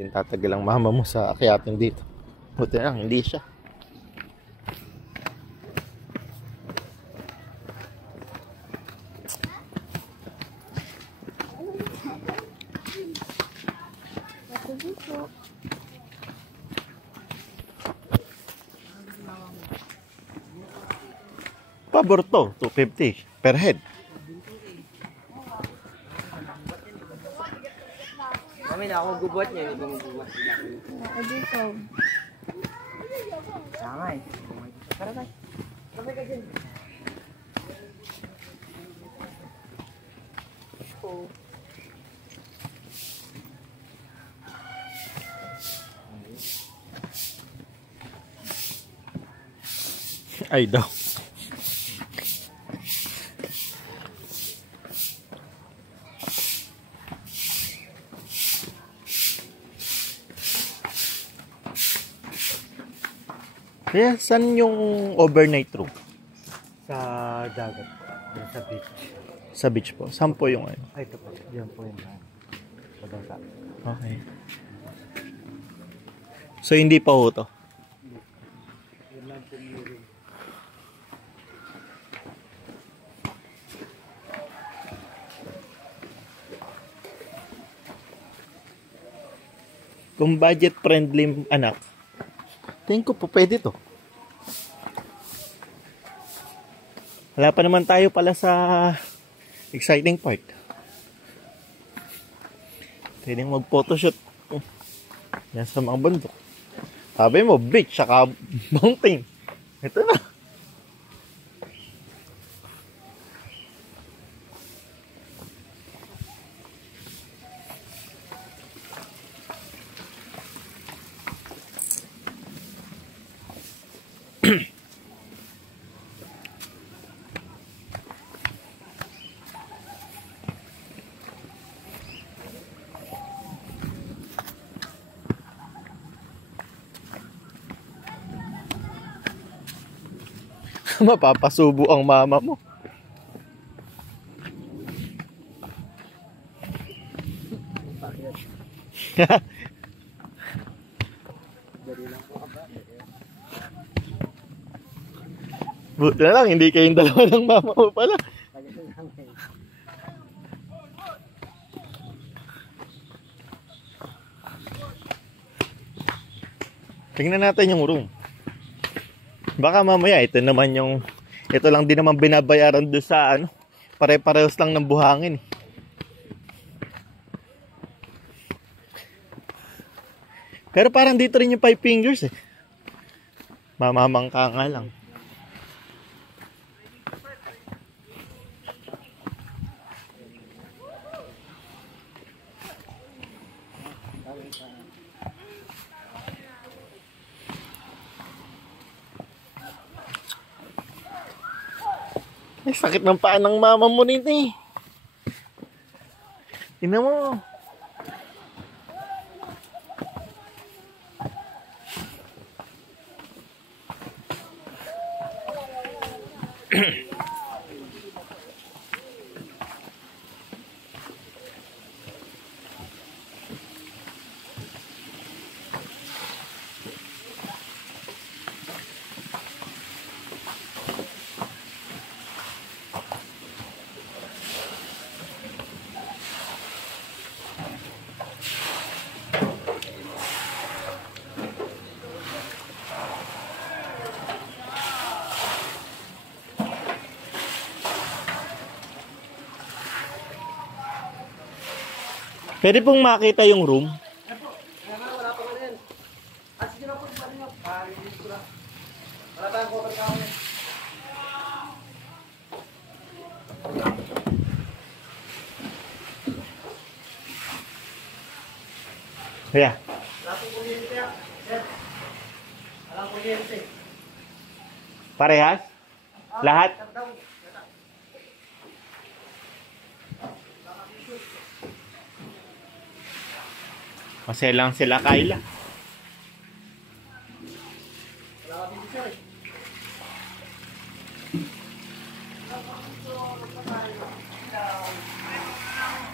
Tatagal ang mama mo sa akyatin dito. Buti lang, hindi siya. Pabor to, 250 per head. Kami na ako gubuhat niya, hindi ko gubuhat. Ako dito. Sangay. Tara tayo. Tara ka dyan. Ay daw. Kaya saan yung overnight room? Sa dagat. Sa beach. Sa beach po. Saan po yung ano? Ay, ito po. Yan po yung sa dagat. Okay. So hindi pa ho to? Yan lang po yung room. Kung budget friendly anak, tingin ko po pwede to. Wala pa naman tayo pala sa exciting part. Pwedeng mag-photoshoot. Yan sa mga bundok. Sabi mo, beach, saka mountain. Ito na. Mapapasubo ang mama mo. Buti na lang, hindi kayong dalawa ng mama mo pala. Tingnan natin yung room. Baka mamaya ito naman yung ito lang din naman binabayaran doon sa ano, pare-parehos lang ng buhangin. Pero parang dito rin yung 5 fingers eh. Mamamangka nga lang. Ay, sakit ng paa ng mama mo nito eh. Tingnan mo. Pwede pong makita yung room. Wala pa ka rin. Sige na po. Wala tayong cover kami. Yeah. Wala pong kuryente yan. Wala pong kuryente. Parehas? Lahat? Kasi lang sila Kayla.